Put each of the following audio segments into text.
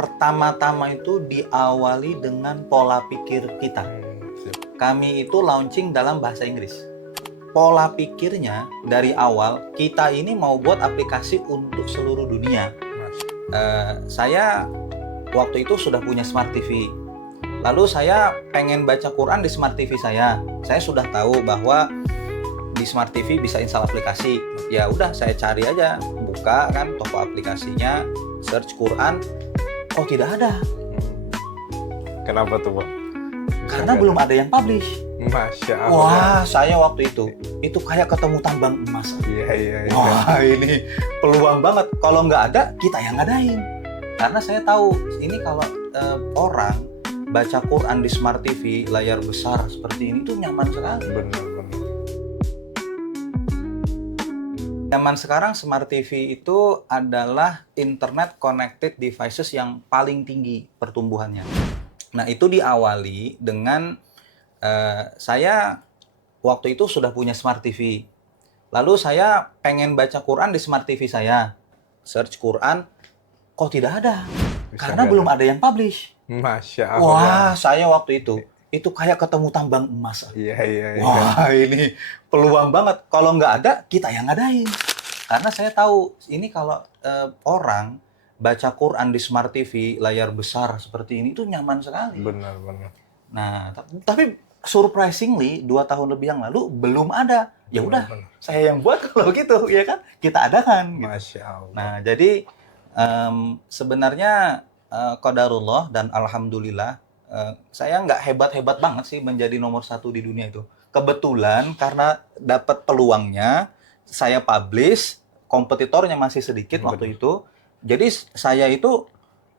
Pertama-tama itu diawali dengan pola pikir kita. Kami itu launching dalam bahasa Inggris. Pola pikirnya dari awal, kita ini mau buat aplikasi untuk seluruh dunia. Saya waktu itu sudah punya Smart TV. Lalu saya pengen baca Quran di Smart TV saya. Saya sudah tahu bahwa di Smart TV bisa install aplikasi. Ya udah, saya cari aja, buka kan toko aplikasinya, search Quran. Oh, tidak ada. Kenapa tuh, Bang? Karena belum ada yang publish. Masya Allah. Wah, saya waktu itu kayak ketemu tambang emas. Iya. Wah, ini peluang banget. Kalau nggak ada, kita yang ngadain. Karena saya tahu ini kalau orang baca Quran di Smart TV layar besar seperti ini tuh nyaman sekali. Benar. Zaman sekarang Smart TV itu adalah internet connected devices yang paling tinggi pertumbuhannya. Nah, itu diawali dengan saya waktu itu sudah punya Smart TV. Lalu saya pengen baca Quran di Smart TV saya. Search Quran, kok tidak ada. Karena belum ada yang publish. Masya Allah. Wah, saya waktu itu kayak ketemu tambang emas. Iya. Wah, ini peluang banget. Kalau nggak ada, kita yang ngadain. Karena saya tahu ini kalau orang baca Quran di Smart TV layar besar seperti ini tuh nyaman sekali. Benar. Nah, tapi surprisingly 2 tahun lebih yang lalu belum ada. Ya udah, saya yang buat kalau gitu, ya kan? Kita adakan. Gitu. Masya Allah. Nah, jadi sebenarnya qadarullah dan alhamdulillah saya nggak hebat-hebat banget sih menjadi nomor 1 di dunia itu. Kebetulan karena dapat peluangnya, saya publish, kompetitornya masih sedikit waktu itu. Jadi saya itu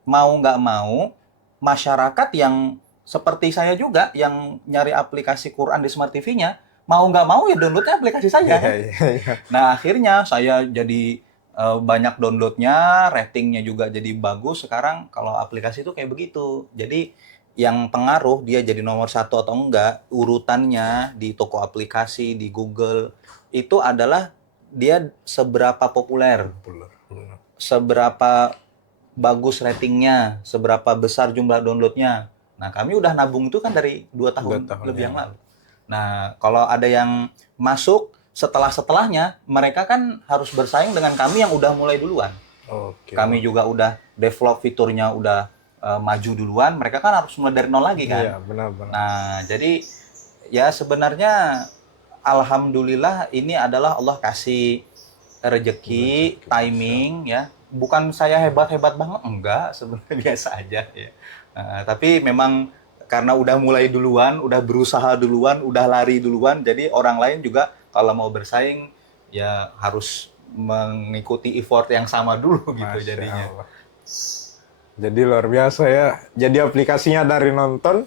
mau nggak mau, masyarakat yang seperti saya juga yang nyari aplikasi Quran di Smart TV-nya, mau nggak mau ya downloadnya aplikasi saya. Iya. Nah, akhirnya saya jadi banyak downloadnya, ratingnya juga jadi bagus. Sekarang kalau aplikasi itu kayak begitu. Jadi yang pengaruh dia jadi nomor 1 atau enggak, urutannya di toko aplikasi, di Google, itu adalah dia seberapa populer, seberapa bagus ratingnya, seberapa besar jumlah downloadnya. Nah, kami udah nabung itu kan dari 2 tahun lebih yang lalu. Nah, kalau ada yang masuk setelahnya, mereka kan harus bersaing dengan kami yang udah mulai duluan. Oke. Kami juga udah develop fiturnya, udah maju duluan, mereka kan harus mulai dari nol lagi kan. Iya, benar. Nah, jadi ya sebenarnya alhamdulillah ini adalah Allah kasih rezeki, timing ya. Bukan saya hebat-hebat banget, enggak, sebenarnya biasa aja ya. Tapi memang karena udah mulai duluan, udah berusaha duluan, udah lari duluan, jadi orang lain juga kalau mau bersaing ya harus mengikuti effort yang sama dulu gitu. Masya jadinya. Allah. Jadi luar biasa ya. Jadi aplikasinya dari nonton,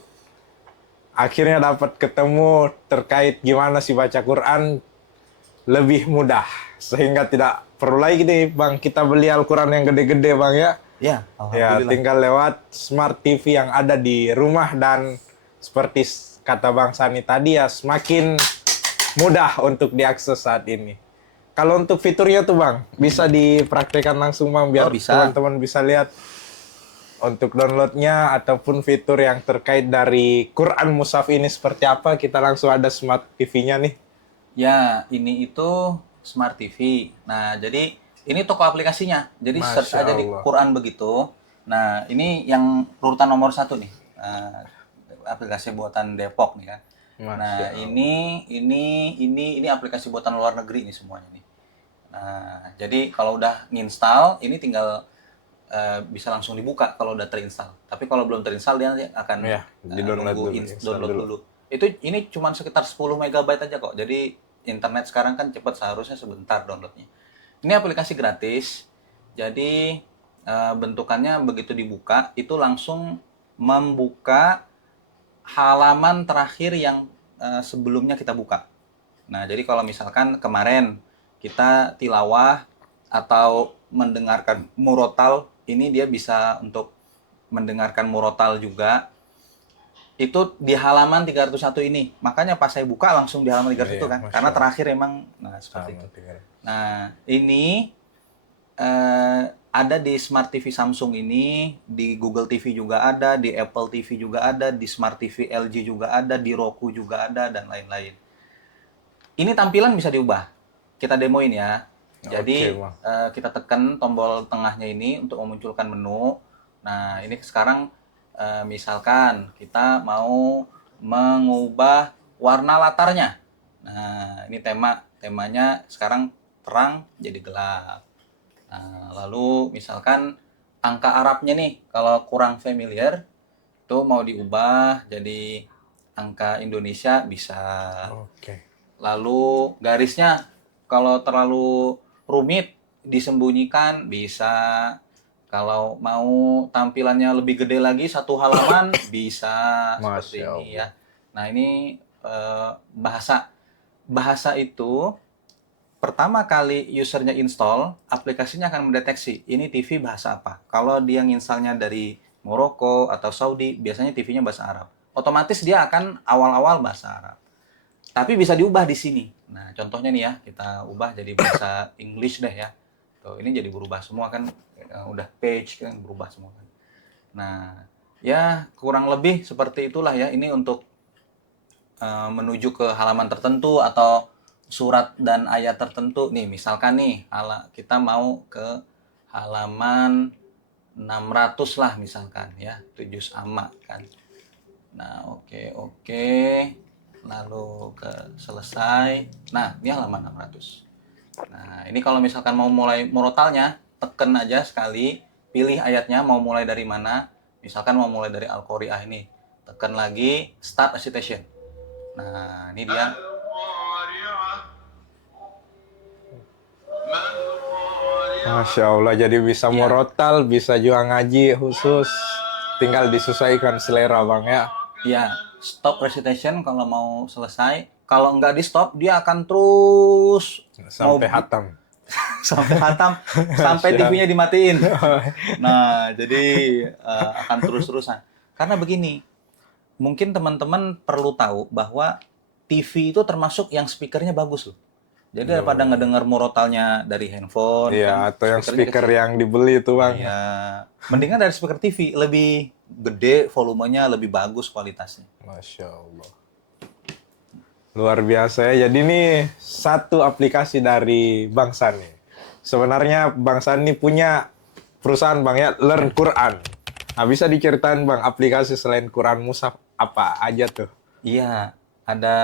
akhirnya dapat ketemu terkait gimana sih baca Quran lebih mudah. Sehingga tidak perlu lagi nih Bang, kita beli Al-Quran yang gede-gede Bang ya. Ya, ya, tinggal lewat Smart TV yang ada di rumah dan seperti kata Bang Sani tadi ya, semakin mudah untuk diakses saat ini. Kalau untuk fiturnya tuh Bang, bisa dipraktikkan langsung Bang biar teman-teman bisa lihat untuk downloadnya ataupun fitur yang terkait dari Quran Mushaf ini seperti apa. Kita langsung ada Smart TV-nya nih. Ya, ini itu Smart TV. Nah, jadi ini toko aplikasinya. Jadi Masya search aja di Quran begitu. Nah, ini yang urutan nomor 1 nih. Aplikasi buatan Depok nih kan. Nah, ini aplikasi buatan luar negeri ini semuanya nih. Nah, jadi kalau udah nginstal, ini tinggal bisa langsung dibuka kalau udah terinstall. Tapi kalau belum terinstall dia nanti akan download dulu. Ini cuma sekitar 10 MB aja kok. Jadi internet sekarang kan cepat, seharusnya sebentar downloadnya. Ini aplikasi gratis. Jadi bentukannya begitu dibuka itu langsung membuka halaman terakhir yang sebelumnya kita buka. Nah, jadi kalau misalkan kemarin kita tilawah atau mendengarkan murotal, ini dia bisa untuk mendengarkan murotal juga. Itu di halaman 301 ini. Makanya pas saya buka langsung di halaman 301 kan. Karena terakhir emang seperti itu. Nah, ini ada di Smart TV Samsung ini, di Google TV juga ada, di Apple TV juga ada, di Smart TV LG juga ada, di Roku juga ada, dan lain-lain. Ini tampilan bisa diubah. Kita demoin ya. Jadi, Oke, Bang. kita tekan tombol tengahnya ini untuk memunculkan menu. Nah, ini sekarang misalkan kita mau mengubah warna latarnya. Nah, ini temanya sekarang terang jadi gelap. Nah, lalu misalkan angka Arabnya nih, kalau kurang familiar, itu mau diubah jadi angka Indonesia bisa. Oke. Lalu garisnya kalau terlalu rumit disembunyikan bisa. Kalau mau tampilannya lebih gede lagi satu halaman bisa seperti Masya ini Allah. ya. Nah, ini bahasa bahasa itu pertama kali usernya install, aplikasinya akan mendeteksi ini TV bahasa apa. Kalau dia nginstalnya dari Maroko atau Saudi, biasanya TV-nya bahasa Arab. Otomatis dia akan awal-awal bahasa Arab. Tapi bisa diubah di sini. Nah, contohnya nih ya, kita ubah jadi bahasa English deh ya. Tuh, ini jadi berubah semua kan, udah page kan berubah semua kan. Nah, ya kurang lebih seperti itulah ya. Ini untuk menuju ke halaman tertentu atau surat dan ayat tertentu. Nih, misalkan nih, kita mau ke halaman 600 lah misalkan ya, 7 sama kan. Nah, oke. Lalu ke selesai. Nah, ini halaman 600. Nah, ini kalau misalkan mau mulai murotalnya, tekan aja sekali, pilih ayatnya mau mulai dari mana. Misalkan mau mulai dari Al-Qari'ah ini. Tekan lagi start recitation. Nah, ini dia. Masya Allah, jadi bisa Iya. murotal, bisa juga ngaji khusus. Tinggal disesuaikan selera, Bang ya. Ya, stop recitation kalau mau selesai. Kalau nggak di stop, dia akan terus Sampai hatam. sampai hatam, sampai Siap. TV-nya dimatiin. Nah, jadi akan terus-terusan. Karena begini, mungkin teman-teman perlu tahu bahwa TV itu termasuk yang speakernya bagus loh. Jadi daripada ngedenger murotalnya dari handphone kan, Iya, atau yang speakernya speaker kecil. yang dibeli itu, Bang. Iya, mendingan dari speaker TV, lebih gede, volumenya lebih bagus kualitasnya. Masya Allah. Luar biasa ya. Jadi ini satu aplikasi dari Bang Sani. Sebenarnya Bang Sani punya perusahaan Bang ya, Learn Quran. Nah, bisa diceritain Bang, aplikasi selain Quran Mushaf apa aja tuh? Iya, ada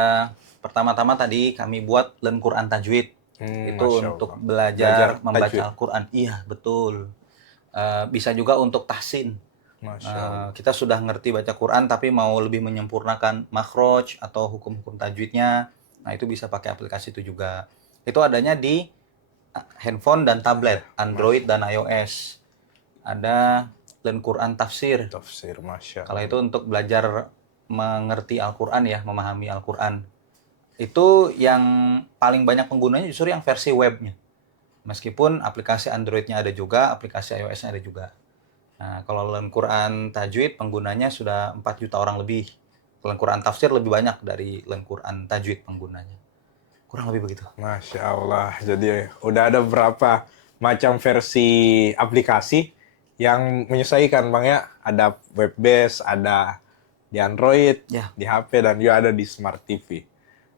pertama-tama tadi kami buat Learn Quran Tajwid. Itu Masya untuk Allah. Belajar belajar membaca tajwid. Al-Quran. Iya, betul. Bisa juga untuk tahsin. Masya Allah. Kita sudah ngerti baca Quran tapi mau lebih menyempurnakan makhraj atau hukum-hukum tajwidnya. Nah, itu bisa pakai aplikasi itu juga. Itu adanya di handphone dan tablet, Android dan iOS. Ada Learn Quran Tafsir. Tafsir, Masya Kalau Allah. itu untuk belajar mengerti Al-Quran ya, memahami Al-Quran. Itu yang paling banyak penggunanya justru yang versi webnya. Meskipun aplikasi Android-nya ada juga, aplikasi iOS-nya ada juga. Nah, kalau Learn Quran Tajwid penggunanya sudah 4 juta orang lebih. Learn Quran Tafsir lebih banyak dari Learn Quran Tajwid penggunanya. Kurang lebih begitu. Masya Allah. Jadi udah ada berapa macam versi aplikasi yang menyesuaikan Bang ya. Ada web based, ada di Android, Ya. di HP, dan juga ada di Smart TV.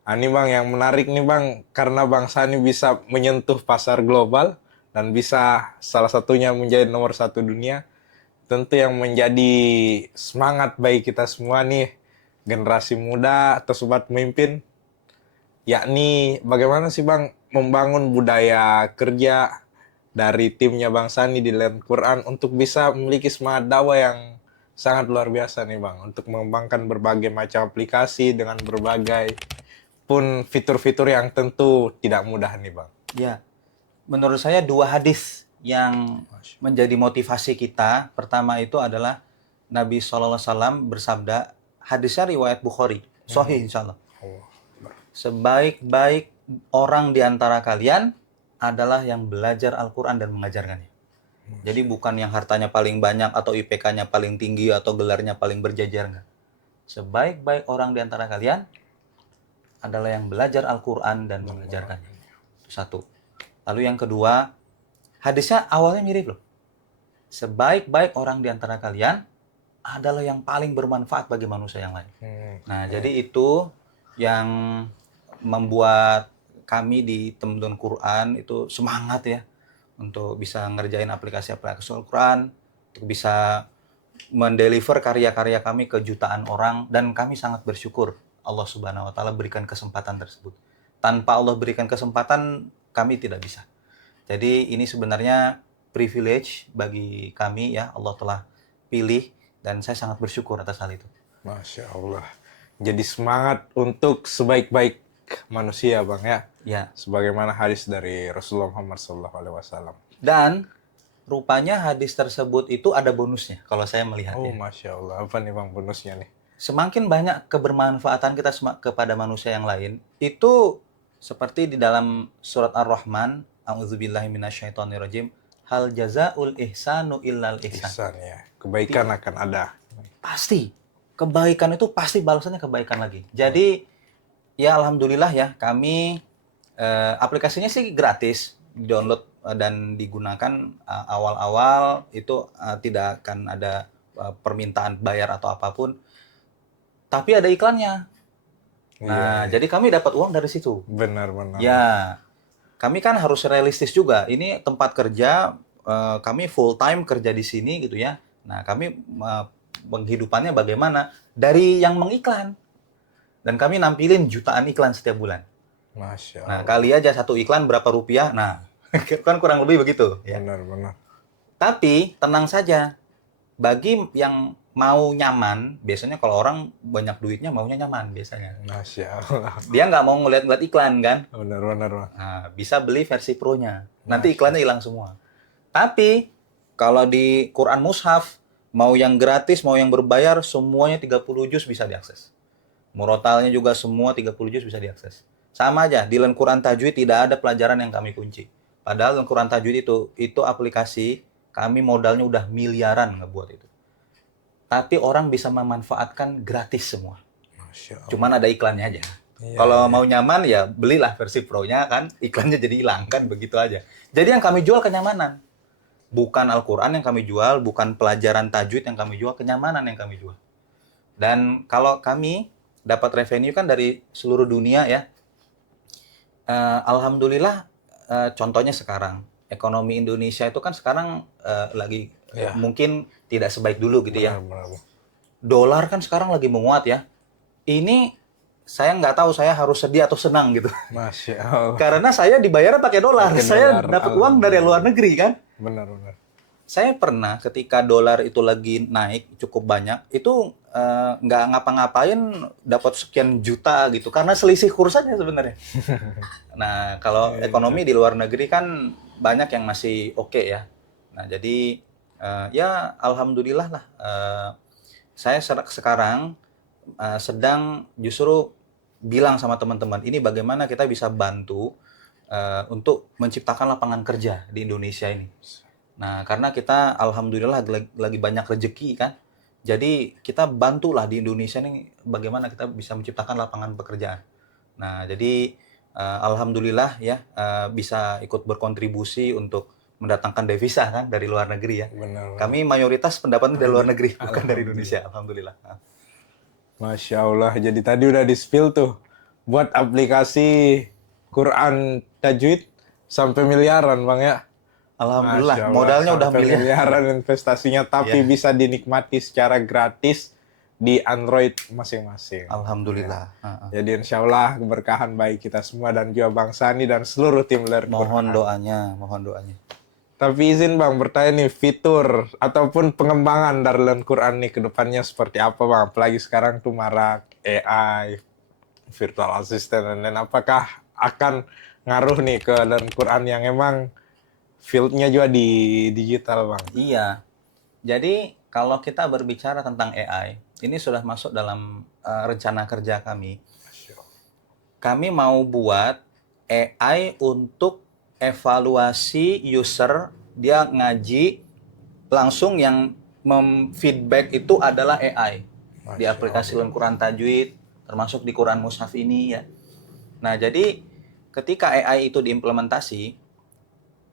Nah, ini Bang yang menarik nih Bang, karena Bang Sani bisa menyentuh pasar global dan bisa salah satunya menjadi nomor satu dunia. Tentu yang menjadi semangat bagi kita semua nih, generasi muda atau sobat pemimpin, yakni bagaimana sih Bang membangun budaya kerja dari timnya Bang Sani di Learn Quran untuk bisa memiliki semangat dakwah yang sangat luar biasa nih Bang, untuk mengembangkan berbagai macam aplikasi dengan berbagai pun fitur-fitur yang tentu tidak mudah nih Bang. Ya. Menurut saya dua hadis yang menjadi motivasi kita. Pertama itu adalah Nabi SAW bersabda, hadisnya riwayat Bukhari, sahih insya Allah. Sebaik-baik orang di antara kalian adalah yang belajar Al-Quran dan mengajarkannya. Jadi bukan yang hartanya paling banyak atau IPK-nya paling tinggi atau gelarnya paling berjajar. Enggak. Sebaik-baik orang di antara kalian adalah yang belajar Al-Quran dan mengajarkannya. Itu satu. Lalu yang kedua, hadisnya awalnya mirip loh. sebaik-baik orang di antara kalian adalah yang paling bermanfaat bagi manusia yang lain. Nah, jadi itu yang membuat kami di Temdun Quran itu semangat ya untuk bisa ngerjain aplikasi-aplikasi Al-Quran, untuk bisa mendeliver karya-karya kami ke jutaan orang, dan kami sangat bersyukur Allah Subhanahu wa taala berikan kesempatan tersebut. Tanpa Allah berikan kesempatan, kami tidak bisa. Jadi ini sebenarnya privilege bagi kami ya, Allah telah pilih, dan saya sangat bersyukur atas hal itu. Masya Allah. Jadi semangat untuk sebaik-baik manusia, Bang ya. Ya. Sebagaimana hadis dari Rasulullah Muhammad SAW. Dan rupanya hadis tersebut itu ada bonusnya kalau saya Oh, melihatnya. Masya Allah. Apa nih Bang bonusnya nih? Semakin banyak kebermanfaatan kita kepada manusia yang lain, itu seperti di dalam surat Ar-Rahman, A'udzubillahi minasyaitonirrajim, hal jazaul ihsanu illal ihsan. Ihsan ya. Kebaikan akan ada. Pasti. Kebaikan itu pasti balasannya kebaikan lagi. Jadi, ya alhamdulillah ya, kami aplikasinya sih gratis, download dan digunakan awal-awal itu tidak akan ada permintaan bayar atau apapun. Tapi ada iklannya. Nah, jadi kami dapat uang dari situ. Benar-benar. Ya, kami kan harus realistis juga. Ini tempat kerja, kami full time kerja di sini gitu ya. Nah, kami penghidupannya bagaimana? Dari yang mengiklan. Dan kami nampilin jutaan iklan setiap bulan. Masya Nah, Allah. kali aja satu iklan berapa rupiah? Nah, kan kurang lebih begitu. Ya. Benar-benar. Tapi tenang saja, bagi yang mau nyaman, biasanya kalau orang banyak duitnya maunya nyaman biasanya. Masya Allah. Dia nggak mau ngeliat-ngeliat iklan kan? Benar-benar Bang. Nah, bisa beli versi Pro-nya. Nanti iklannya hilang semua. Tapi kalau di Quran Mushaf, mau yang gratis, mau yang berbayar, semuanya 30 juz bisa diakses. Murotalnya juga semua 30 juz bisa diakses. Sama aja, di Len Quran Tajwid tidak ada pelajaran yang kami kunci. Padahal Len Quran Tajwid itu aplikasi, kami modalnya udah miliaran ngebuat itu. Tapi orang bisa memanfaatkan gratis semua. Masya Allah. Cuman ada iklannya aja. Iya, Kalau mau nyaman ya belilah versi Pro-nya kan, iklannya jadi hilang kan, begitu aja. Jadi yang kami jual kenyamanan. Bukan Al-Quran yang kami jual, bukan pelajaran tajwid yang kami jual, kenyamanan yang kami jual. Dan kalau kami dapat revenue kan dari seluruh dunia ya. Alhamdulillah, contohnya sekarang ekonomi Indonesia itu kan sekarang lagi mungkin tidak sebaik dulu gitu ya. Benar-benar. Dolar kan sekarang lagi menguat ya. Ini saya nggak tahu saya harus sedih atau senang gitu. Masya Allah. Karena saya dibayarnya pakai dolar. Pakai Saya dolar, dapat uang dari luar negeri kan. Benar-benar. Saya pernah ketika dolar itu lagi naik cukup banyak, itu nggak ngapa-ngapain dapat sekian juta gitu. Karena selisih kurs aja sebenarnya. Nah, kalau ekonomi di luar negeri kan banyak yang masih oke ya. Nah, jadi ya alhamdulillah lah. Saya sekarang sedang justru bilang sama teman-teman, ini bagaimana kita bisa bantu untuk menciptakan lapangan kerja di Indonesia ini. Nah, karena kita alhamdulillah lagi banyak rezeki kan. Jadi kita bantulah di Indonesia nih bagaimana kita bisa menciptakan lapangan pekerjaan. Nah, jadi alhamdulillah ya bisa ikut berkontribusi untuk mendatangkan devisa kan dari luar negeri ya. Benar. Kami mayoritas pendapatnya dari luar negeri, bukan dari Indonesia, alhamdulillah. Masya Allah. Jadi tadi udah di-spill tuh. Buat aplikasi Quran Tajwid sampai miliaran Bang ya. Alhamdulillah, Masya Allah, modalnya udah sampai miliaran investasinya, tapi bisa dinikmati secara gratis di Android masing-masing. Alhamdulillah. Jadi insya Allah keberkahan bagi kita semua dan juga Bang Sani dan seluruh tim Learn Mohon Quran. mohon doanya. Tapi izin Bang bertanya nih, fitur ataupun pengembangan dari Learn Quran nih ke depannya seperti apa Bang? Apalagi sekarang tuh marak AI, virtual assistant, dan apakah akan ngaruh nih ke Learn Quran yang emang field-nya juga di digital Bang? Iya. Jadi kalau kita berbicara tentang AI, ini sudah masuk dalam rencana kerja kami. Kami mau buat AI untuk evaluasi user, dia ngaji langsung, yang memfeedback itu adalah AI. Di aplikasi Learn Quran Tajwid, termasuk di Quran Mushaf ini ya. Nah, jadi ketika AI itu diimplementasi,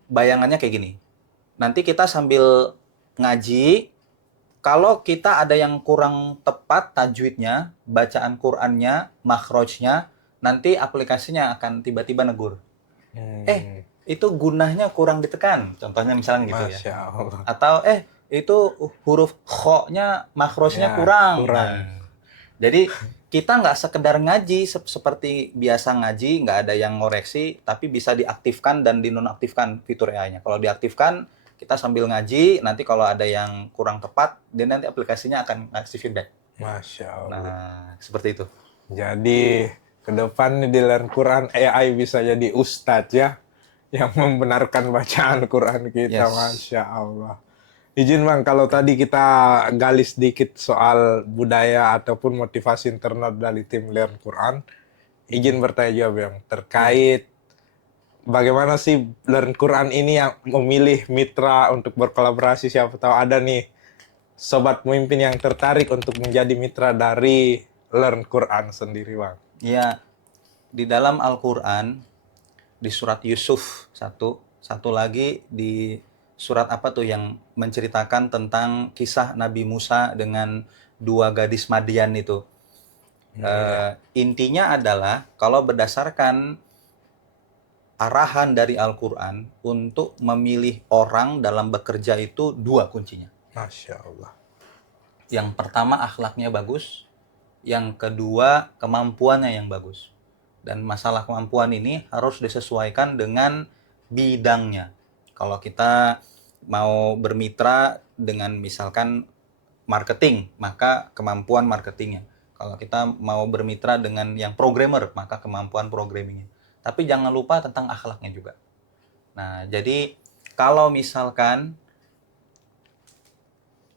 bayangannya kayak gini. Nanti kita sambil ngaji, kalau kita ada yang kurang tepat tajwidnya, bacaan Qur'annya, makhrajnya, nanti aplikasinya akan tiba-tiba negur. Itu gunahnya kurang ditekan. Contohnya misalnya gitu ya. Masya Allah. Atau itu huruf kho-nya, makhrajnya Ya, kurang. kurang. Nah, jadi kita nggak sekedar ngaji seperti biasa ngaji, nggak ada yang ngoreksi, tapi bisa diaktifkan dan dinonaktifkan fitur AI-nya. Kalau diaktifkan, kita sambil ngaji, nanti kalau ada yang kurang tepat, dan nanti aplikasinya akan ngasih feedback. Masya Allah. Nah, seperti itu. Jadi ke depan nih di Learn Quran AI bisa jadi ustadz ya, yang membenarkan bacaan Quran kita. Yes. Masya Allah. Izin Bang, kalau tadi kita gali sedikit soal budaya ataupun motivasi internal dari tim Learn Quran, izin bertanya jawab yang terkait bagaimana sih Learn Quran ini yang memilih mitra untuk berkolaborasi. Siapa tahu ada nih sobat pemimpin yang tertarik untuk menjadi mitra dari Learn Quran sendiri, Bang. Ya, di dalam Al-Quran, di surat Yusuf satu lagi di surat apa tuh yang menceritakan tentang kisah Nabi Musa dengan 2 gadis Madian itu. Intinya adalah kalau berdasarkan arahan dari Al-Quran untuk memilih orang dalam bekerja itu 2 kuncinya. Masya Allah. Yang pertama akhlaknya bagus, yang kedua kemampuannya yang bagus. Dan masalah kemampuan ini harus disesuaikan dengan bidangnya. Kalau kita mau bermitra dengan misalkan marketing, maka kemampuan marketingnya. Kalau kita mau bermitra dengan yang programmer, maka kemampuan programmingnya. Tapi jangan lupa tentang akhlaknya juga. Nah, jadi kalau misalkan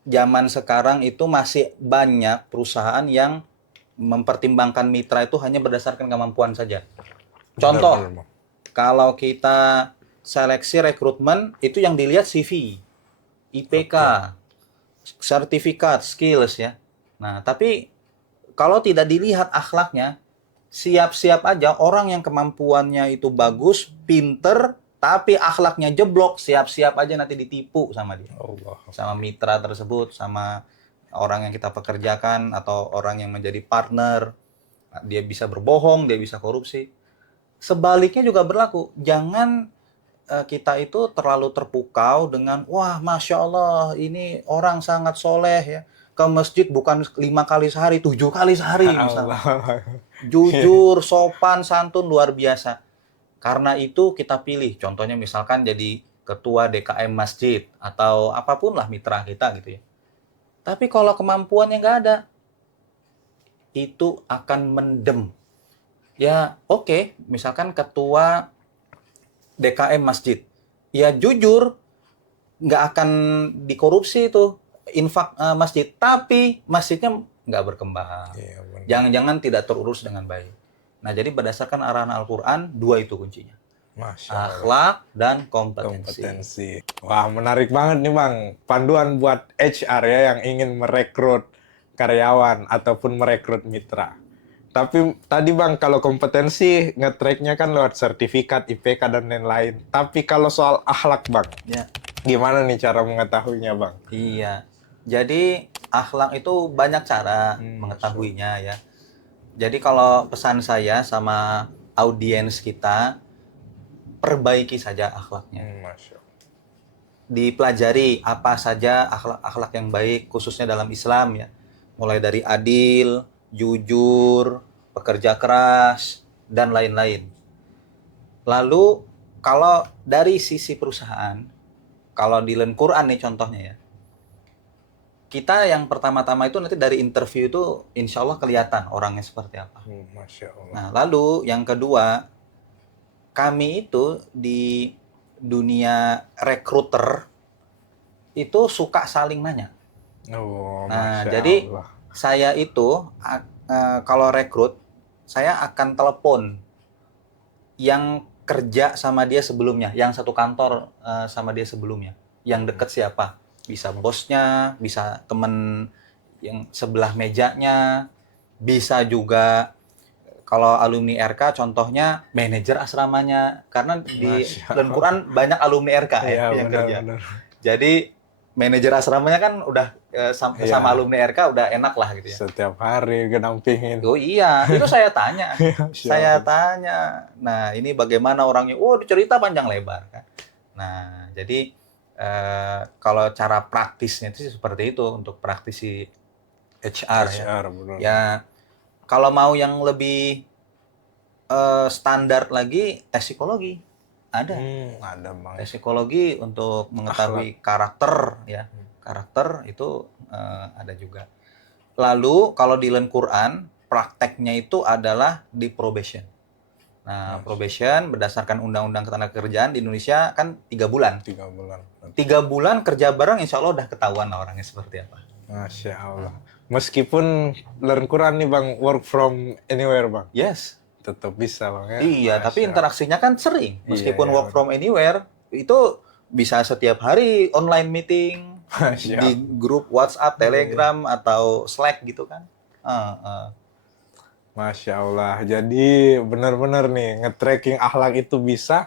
zaman sekarang itu masih banyak perusahaan yang mempertimbangkan mitra itu hanya berdasarkan kemampuan saja. Contoh, Benar, kalau kita seleksi rekrutmen, itu yang dilihat CV, IPK, sertifikat, skills ya. Nah, tapi kalau tidak dilihat akhlaknya, siap-siap aja orang yang kemampuannya itu bagus, pinter, tapi akhlaknya jeblok, siap-siap aja nanti ditipu sama dia. Allah. Sama mitra tersebut, sama orang yang kita pekerjakan, atau orang yang menjadi partner. Dia bisa berbohong, dia bisa korupsi. Sebaliknya juga berlaku. Jangan kita itu terlalu terpukau dengan, wah Masya Allah, ini orang sangat soleh ya. Ke masjid bukan 5 kali sehari, 7 kali sehari misalnya. Jujur, sopan, santun, luar biasa. Karena itu kita pilih, contohnya misalkan jadi ketua DKM masjid, atau apapun lah mitra kita gitu ya. Tapi kalau kemampuannya nggak ada, itu akan mendem. Ya oke, misalkan ketua DKM masjid, ya jujur nggak akan dikorupsi itu infak masjid, tapi masjidnya nggak berkembang. Iya, benar. Jangan-jangan tidak terurus dengan baik. Nah, jadi berdasarkan arahan Al-Quran, 2 itu kuncinya. Masya Allah. Akhlak dan kompetensi. Kompetensi. Wah, menarik banget nih Bang. Panduan buat HR ya yang ingin merekrut karyawan ataupun merekrut mitra. Tapi tadi Bang, kalau kompetensi nge-tracknya kan lewat sertifikat, IPK, dan lain-lain. Tapi kalau soal akhlak Bang, Ya. gimana nih cara mengetahuinya Bang? Iya. Jadi akhlak itu banyak cara mengetahuinya ya. Jadi kalau pesan saya sama audiens kita, perbaiki saja akhlaknya. Masya Allah. Dipelajari apa saja akhlak-akhlak yang baik, khususnya dalam Islam ya. Mulai dari adil, jujur, pekerja keras, dan lain-lain. Lalu kalau dari sisi perusahaan, kalau di Learn Quran nih contohnya ya, kita yang pertama-tama itu nanti dari interview itu insya Allah kelihatan orangnya seperti apa. Masya Allah. Nah, lalu yang kedua, kami itu di dunia recruiter itu suka saling nanya. Oh, Nah, Masya jadi Allah. saya itu kalau rekrut, saya akan telepon yang kerja sama dia sebelumnya, yang satu kantor sama dia sebelumnya, yang deket siapa. Bisa bosnya, bisa temen yang sebelah mejanya, bisa juga kalau alumni RK contohnya manajer asramanya, karena di Masya Learn Quran banyak alumni RK Iya, yang kerja. benar-benar. Jadi manajer asramanya kan udah sama, Iya. sama alumni RK udah enak lah gitu ya. Setiap hari gedampingin. Oh iya, itu saya tanya. Saya Siap. tanya. Nah, ini bagaimana orangnya? Oh, cerita panjang lebar kan. Nah, jadi kalau cara praktisnya itu sih seperti itu untuk praktisi HR ya. HR, benar. Ya, kalau mau yang lebih standar lagi, tes psikologi. Ada. Ada bang. Tes psikologi untuk mengetahui karakter ya. Karakter itu ada juga. Lalu kalau di Learn Quran, prakteknya itu adalah di probation. Nah, probation berdasarkan Undang-Undang Ketenagakerjaan di Indonesia kan 3 bulan. 3 bulan. 3 bulan kerja bareng, insya Allah udah ketahuan lah orangnya seperti apa. Masya Allah. Meskipun Learn Quran nih bang, work from anywhere bang. Yes. Tetap bisa bang ya. Iya, Masya tapi Allah. interaksinya kan sering. Meskipun Iya, work from anywhere, itu bisa setiap hari online meeting, Masya di Allah. grup WhatsApp, Telegram, atau Slack gitu kan. Masya Allah. Jadi benar-benar nih nge-tracking akhlak itu bisa,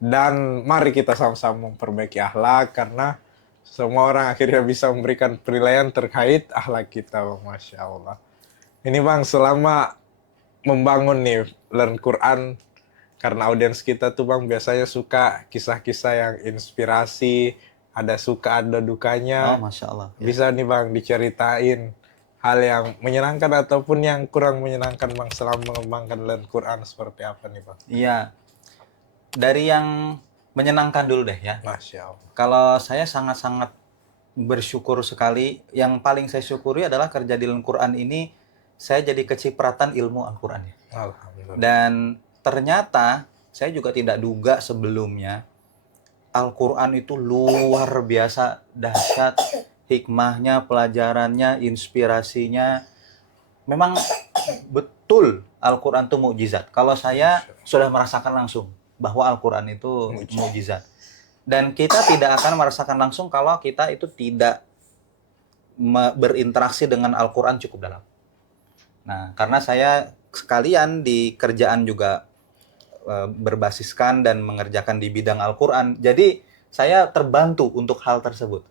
dan mari kita sama-sama memperbaiki akhlak karena semua orang akhirnya bisa memberikan penilaian terkait akhlak kita bang. Masya Allah. Ini bang, selama membangun nih Learn Quran, karena audiens kita tuh bang biasanya suka kisah-kisah yang inspirasi, ada suka ada dukanya. Masya Allah. Ya. Bisa nih bang diceritain hal yang menyenangkan ataupun yang kurang menyenangkan bang selama mengembangkan Learn Quran seperti apa nih bang? Iya. Dari yang menyenangkan dulu deh ya. Masya Allah. Kalau saya sangat-sangat bersyukur sekali. Yang paling saya syukuri adalah kerja di Learn Quran ini, saya jadi kecipratan ilmu Al-Quran ya. Alhamdulillah. Dan ternyata saya juga tidak duga sebelumnya Al-Quran itu luar biasa dahsyat, hikmahnya, pelajarannya, inspirasinya. Memang betul Al-Quran itu mukjizat. Kalau saya sudah merasakan langsung bahwa Al-Quran itu mukjizat. Dan kita tidak akan merasakan langsung kalau kita itu tidak berinteraksi dengan Al-Quran cukup dalam. Nah, karena saya sekalian di kerjaan juga berbasiskan dan mengerjakan di bidang Al-Quran, jadi saya terbantu untuk hal tersebut.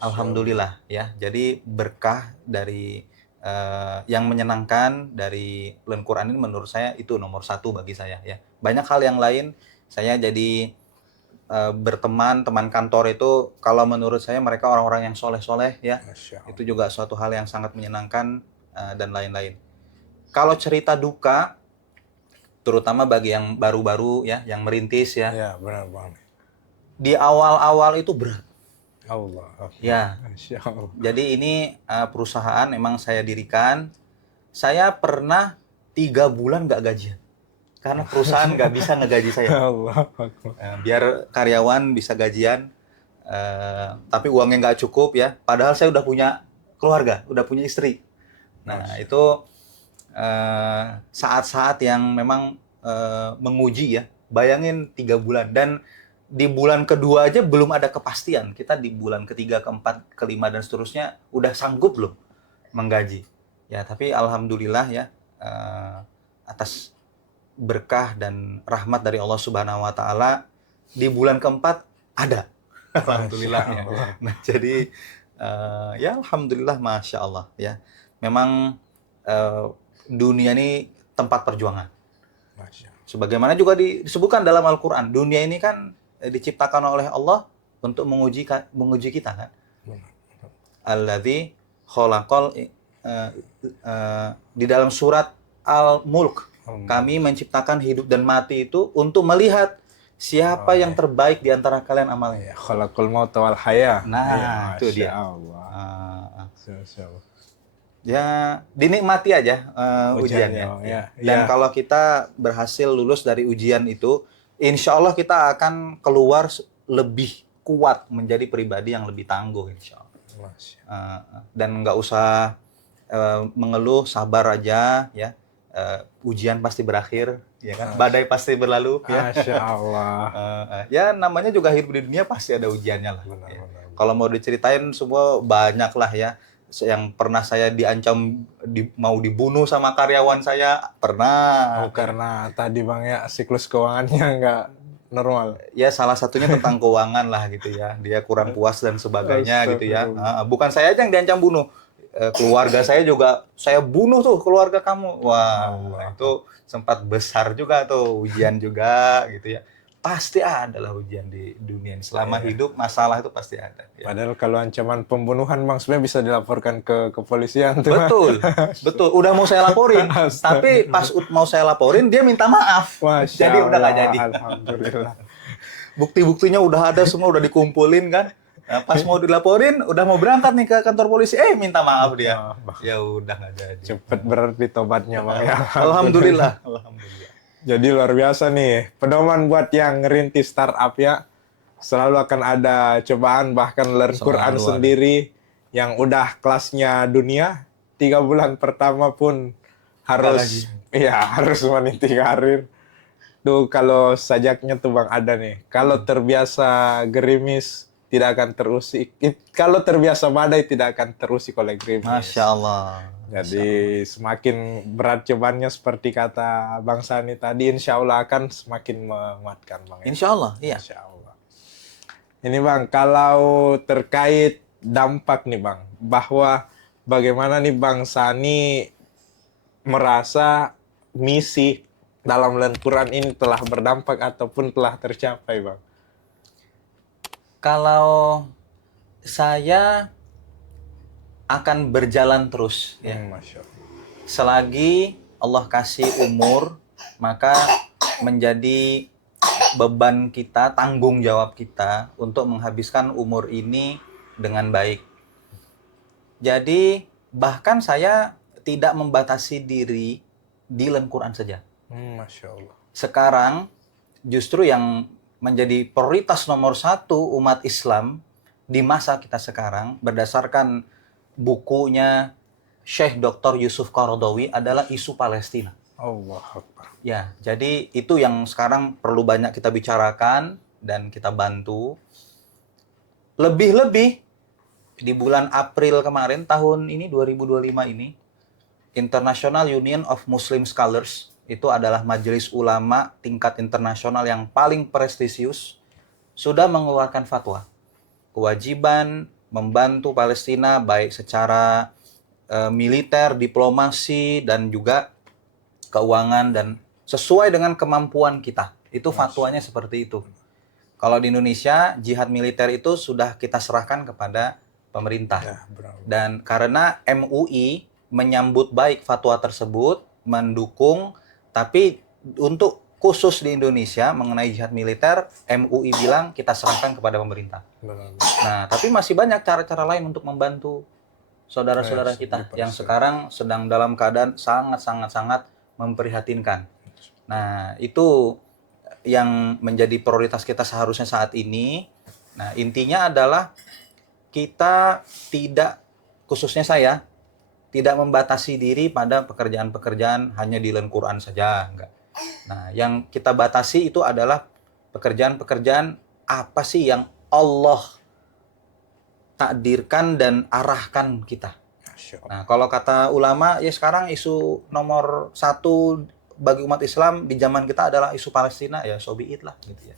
Alhamdulillah ya. Jadi berkah dari yang menyenangkan dari Learn Quran ini menurut saya itu nomor 1 bagi saya ya. Banyak hal yang lain, saya jadi berteman, teman kantor itu kalau menurut saya mereka orang-orang yang soleh-soleh ya. Itu juga suatu hal yang sangat menyenangkan dan lain-lain. Kalau cerita duka, terutama bagi yang baru-baru ya, yang merintis ya. Ya benar bang. Di awal-awal itu berat. Allah. Ya. Masya Allah. Jadi ini perusahaan emang saya dirikan. Saya pernah 3 bulan nggak gajian. Karena perusahaan nggak bisa ngegaji saya. Allah. Biar karyawan bisa gajian, tapi uangnya nggak cukup ya. Padahal saya udah punya keluarga, udah punya istri. Nah itu saat-saat yang memang menguji ya. Bayangin 3 bulan. Dan di bulan kedua aja belum ada kepastian. Kita di bulan ketiga, keempat, kelima, dan seterusnya udah sanggup belum menggaji. Ya, tapi alhamdulillah ya, atas berkah dan rahmat dari Allah Subhanahu wa taala di bulan keempat ada. Alhamdulillah ya. Nah, jadi ya alhamdulillah, masya Allah ya. Memang dunia ini tempat perjuangan. Sebagaimana juga disebutkan dalam Al-Quran, dunia ini kan diciptakan oleh Allah untuk menguji kita kan. Alladzi khalaqal di dalam surat Al-Mulk, kami menciptakan hidup dan mati itu untuk melihat siapa yang terbaik di antara kalian amalnya. Khalaqal mauta wal haya. Nah, itu dia. Allah. Ya, dinikmati aja ujiannya. Ya. Dan kalau kita berhasil lulus dari ujian itu, insya Allah kita akan keluar lebih kuat, menjadi pribadi yang lebih tangguh, insya Allah. Dan nggak usah mengeluh, sabar aja ya. Ujian pasti berakhir, ya kan? Badai pasti berlalu. Masya Allah. Ya namanya juga hidup di dunia pasti ada ujiannya lah. Kalau mau diceritain semua banyak lah ya. Yang pernah saya diancam mau dibunuh sama karyawan saya, pernah. Karena tadi bang ya siklus keuangannya normal. Ya salah satunya tentang keuangan lah gitu ya. Dia kurang puas dan sebagainya gitu ya. Bukan saya aja yang diancam bunuh. Keluarga saya juga, saya bunuh tuh keluarga kamu. Wah, itu sempat besar juga tuh, ujian juga gitu ya. Pasti ada lah ujian di dunia ini. Selama hidup, masalah itu pasti ada. Ya. Padahal kalau ancaman pembunuhan Bang sebenarnya bisa dilaporkan ke kepolisian tuh. Betul, betul. Udah mau saya laporin, tapi pas mau saya laporin, dia minta maaf. Masya Jadi udah nggak Allah, jadi. Alhamdulillah. Bukti-buktinya udah ada semua, udah dikumpulin kan. Nah, pas mau dilaporin, udah mau berangkat nih ke kantor polisi, minta maaf dia. Ya udah nggak jadi. Cepet berarti tobatnya Bang ya. Alhamdulillah. Alhamdulillah. Jadi luar biasa nih. Pedoman buat yang ngerintis startup ya. Selalu akan ada cobaan, bahkan Learn Quran sendiri yang udah kelasnya dunia, 3 bulan pertama pun harus harus meniti karir. Tuh kalau sajaknya tuh Bang ada nih. Kalau terbiasa gerimis tidak akan terusik. Kalau terbiasa badai tidak akan terusik oleh gerimis. Masya Allah. Jadi semakin berat cobaannya seperti kata Bang Sani tadi, insya Allah akan semakin menguatkan Bang. Insya Allah, iya. Insya Allah. Ini Bang, kalau terkait dampak nih Bang, bahwa bagaimana nih Bang Sani merasa misi dalam Learn Quran ini telah berdampak ataupun telah tercapai Bang? Kalau saya akan berjalan terus ya. Masya Allah. Selagi Allah kasih umur, maka menjadi beban kita, tanggung jawab kita untuk menghabiskan umur ini dengan baik. Jadi bahkan saya tidak membatasi diri di Learn Quran saja. Masya Allah. Sekarang justru yang menjadi prioritas nomor 1 umat Islam di masa kita sekarang berdasarkan bukunya Syekh Dr. Yusuf Qaradawi adalah isu Palestina. Allah Akbar. Ya, jadi itu yang sekarang perlu banyak kita bicarakan dan kita bantu. Lebih-lebih di bulan April kemarin, tahun ini 2025 ini, International Union of Muslim Scholars, itu adalah majelis ulama tingkat internasional yang paling prestisius, sudah mengeluarkan fatwa. Kewajiban membantu Palestina baik secara militer, diplomasi, dan juga keuangan, dan sesuai dengan kemampuan kita. Itu fatwanya seperti itu. Kalau di Indonesia, jihad militer itu sudah kita serahkan kepada pemerintah. Ya, dan karena MUI menyambut baik fatwa tersebut, mendukung, tapi untuk khusus di Indonesia mengenai jihad militer, MUI bilang kita serahkan kepada pemerintah. Nah, tapi masih banyak cara-cara lain untuk membantu saudara-saudara kita yang sekarang sedang dalam keadaan sangat-sangat memprihatinkan. Nah, itu yang menjadi prioritas kita seharusnya saat ini. Nah, intinya adalah kita tidak, khususnya saya, tidak membatasi diri pada pekerjaan-pekerjaan hanya di Learn Quran saja, enggak. Nah, yang kita batasi itu adalah pekerjaan-pekerjaan apa sih yang Allah takdirkan dan arahkan kita. Nah, kalau kata ulama, ya sekarang isu nomor 1 bagi umat Islam di zaman kita adalah isu Palestina, ya sobiit lah gitu ya.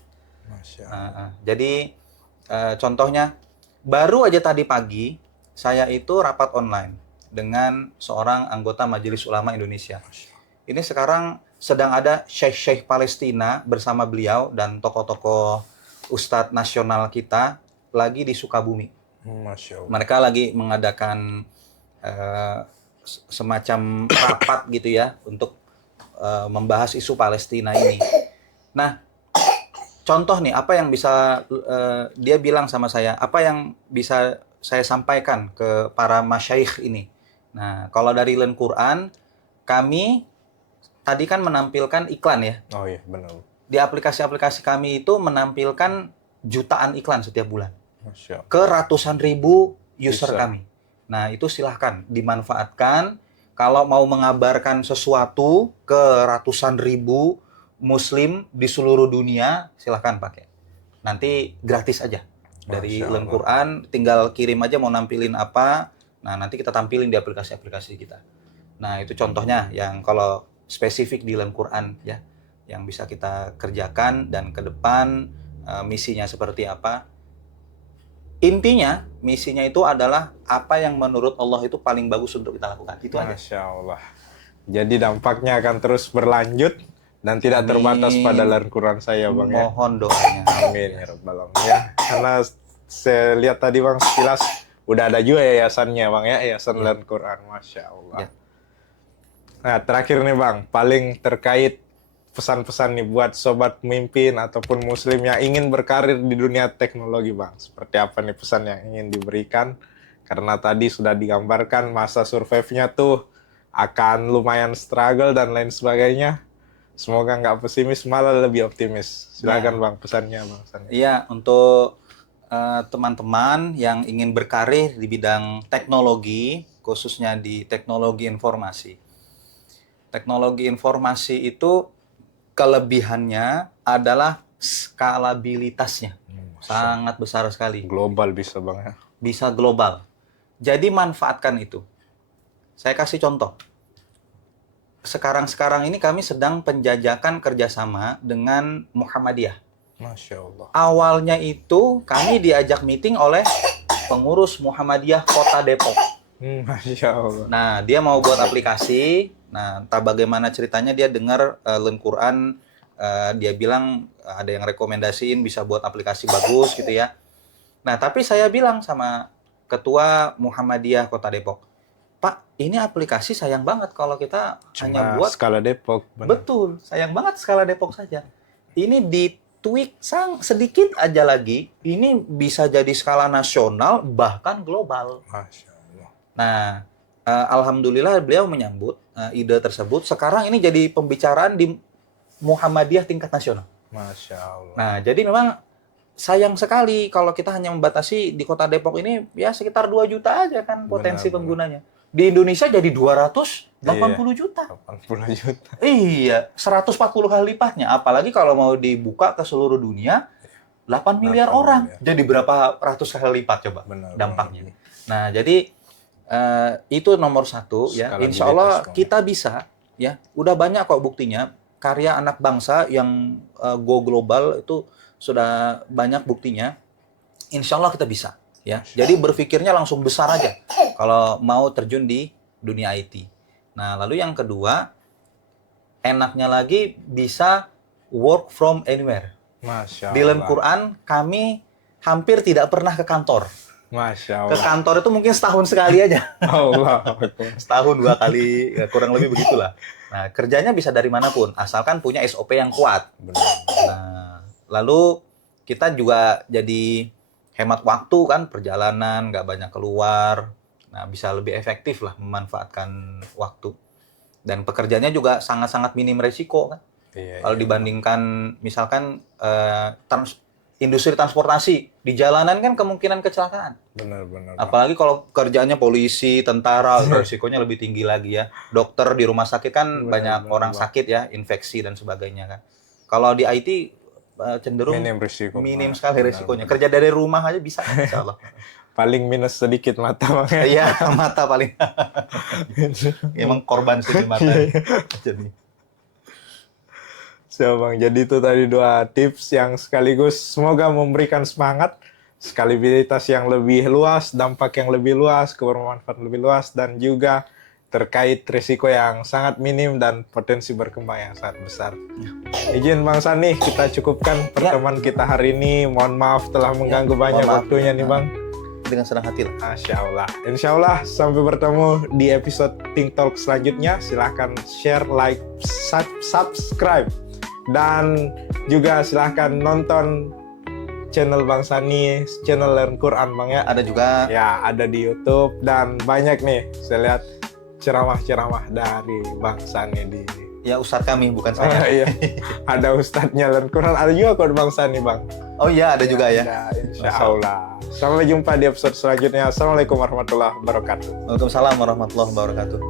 Jadi contohnya, baru aja tadi pagi saya itu rapat online dengan seorang anggota Majelis Ulama Indonesia. Ini sekarang sedang ada syekh-syekh Palestina bersama beliau dan tokoh-tokoh ustadz nasional kita lagi di Sukabumi. Masya Allah. Mereka lagi mengadakan semacam rapat gitu ya untuk membahas isu Palestina ini. Nah, contoh nih, apa yang bisa dia bilang sama saya, apa yang bisa saya sampaikan ke para masyayikh ini. Nah, kalau dari Learn Quran, kami tadi kan menampilkan iklan ya. Oh iya, benar. Di aplikasi-aplikasi kami itu menampilkan jutaan iklan setiap bulan. Masya Allah. Ke ratusan ribu user kami. Nah, itu silahkan dimanfaatkan. Kalau mau mengabarkan sesuatu ke ratusan ribu Muslim di seluruh dunia, silahkan pakai. Nanti gratis aja. Dari Learn Quran, tinggal kirim aja mau nampilin apa. Nah, nanti kita tampilin di aplikasi-aplikasi kita. Nah, itu contohnya yang kalau spesifik di Learn Quran ya. yang bisa kita kerjakan dan ke depan misinya seperti apa. Intinya misinya itu adalah apa yang menurut Allah itu paling bagus untuk kita lakukan. Itu aja. Masya Allah. Jadi dampaknya akan terus berlanjut dan tidak terbatas pada Learn Quran saya, Bang, ya. Mohon doanya. Amin ya rabbal alamin. Ya, karena saya lihat tadi, Bang, sekilas udah ada juga yayasannya, Bang, ya, Yayasan Learn Quran. Masya Allah. Ya. Nah, terakhir nih, Bang, paling terkait pesan-pesan nih buat sobat pemimpin ataupun muslim yang ingin berkarir di dunia teknologi, Bang. Seperti apa nih pesan yang ingin diberikan? Karena tadi sudah digambarkan masa survive-nya tuh akan lumayan struggle dan lain sebagainya. Semoga nggak pesimis, malah lebih optimis. Silakan, Bang, pesannya, Bang. Iya, untuk teman-teman yang ingin berkarir di bidang teknologi, khususnya di teknologi informasi. Teknologi informasi itu kelebihannya adalah skalabilitasnya. Sangat besar sekali. Global bisa, Bang, ya. Bisa global. Jadi manfaatkan itu. Saya kasih contoh. Sekarang ini kami sedang penjajakan kerjasama dengan Muhammadiyah. Masya Allah. Awalnya itu kami diajak meeting oleh pengurus Muhammadiyah Kota Depok. Masya Allah. Nah, dia mau buat aplikasi. Nah, entah bagaimana ceritanya dia dengar Learn Quran, dia bilang ada yang rekomendasiin bisa buat aplikasi bagus gitu ya. Nah, tapi saya bilang sama Ketua Muhammadiyah Kota Depok, Pak, ini aplikasi sayang banget kalau kita hanya buat skala Depok. Benar. Betul, sayang banget skala Depok saja. Ini ditweak sedikit aja lagi, ini bisa jadi skala nasional bahkan global. Masya Allah. Nah, alhamdulillah beliau menyambut ide tersebut. Sekarang ini jadi pembicaraan di Muhammadiyah tingkat nasional. Masya Allah. Nah, jadi memang sayang sekali kalau kita hanya membatasi di Kota Depok ini ya sekitar 2 juta aja kan potensi penggunanya. Di Indonesia jadi 280 juta. 80 juta. Iya, 140 kali lipatnya. Apalagi kalau mau dibuka ke seluruh dunia, 8 miliar orang. Jadi berapa ratus kali lipat coba dampaknya. Nah, jadi itu nomor 1 ya. Insya Allah kita bisa ya. Udah banyak kok buktinya. Karya anak bangsa yang go global itu sudah banyak buktinya. Insya Allah kita bisa ya. Jadi berpikirnya langsung besar aja kalau mau terjun di dunia IT. Nah, lalu yang kedua, enaknya lagi bisa work from anywhere. Masya Allah. Di Learn Quran kami hampir tidak pernah ke kantor. Masya Allah. Ke kantor itu mungkin setahun sekali aja. Allah. Setahun 2 kali, ya kurang lebih begitulah. Nah, kerjanya bisa dari manapun, asalkan punya SOP yang kuat. Benar. Nah, lalu kita juga jadi hemat waktu kan, perjalanan, nggak banyak keluar. Nah, bisa lebih efektif lah memanfaatkan waktu. Dan pekerjaannya juga sangat-sangat minim resiko kan. Iya, Kalau dibandingkan misalkan industri transportasi, di jalanan kan kemungkinan kecelakaan. Benar. Apalagi kalau kerjaannya polisi, tentara, risikonya lebih tinggi lagi ya. Dokter di rumah sakit kan banyak orang sakit ya, infeksi dan sebagainya kan. Kalau di IT cenderung minim sekali risikonya. Kerja dari rumah aja bisa, insya Allah. Paling minus sedikit mata, Bang. Iya, mata paling. Emang korban sih mata. Jadi. Bang, jadi itu tadi 2 tips yang sekaligus semoga memberikan semangat, skalabilitas yang lebih luas, dampak yang lebih luas, kebermanfaatan lebih luas, dan juga terkait risiko yang sangat minim dan potensi berkembang yang sangat besar. Izin Bang Sani, kita cukupkan pertemuan kita hari ini. Mohon maaf telah mengganggu banyak waktunya nih, Bang. Dengan senang hati lah. Masya Allah. Insya Allah sampai bertemu di episode Think Talk selanjutnya. Silahkan share, like, subscribe. Dan juga silahkan nonton channel Bang Sani, channel Learn Quran, Bang, ya. Ada juga. Ya, ada di YouTube. Dan banyak nih, saya lihat ceramah-ceramah dari Bang Sani di... Ya, ustadz kami, bukan saya. Iya. Ada ustadznya Learn Quran, ada juga kok Bang Sani, Bang. Oh iya, ada juga ya. Ada, insya Allah. Sampai jumpa di episode selanjutnya. Assalamualaikum warahmatullahi wabarakatuh. Waalaikumsalam warahmatullahi wabarakatuh.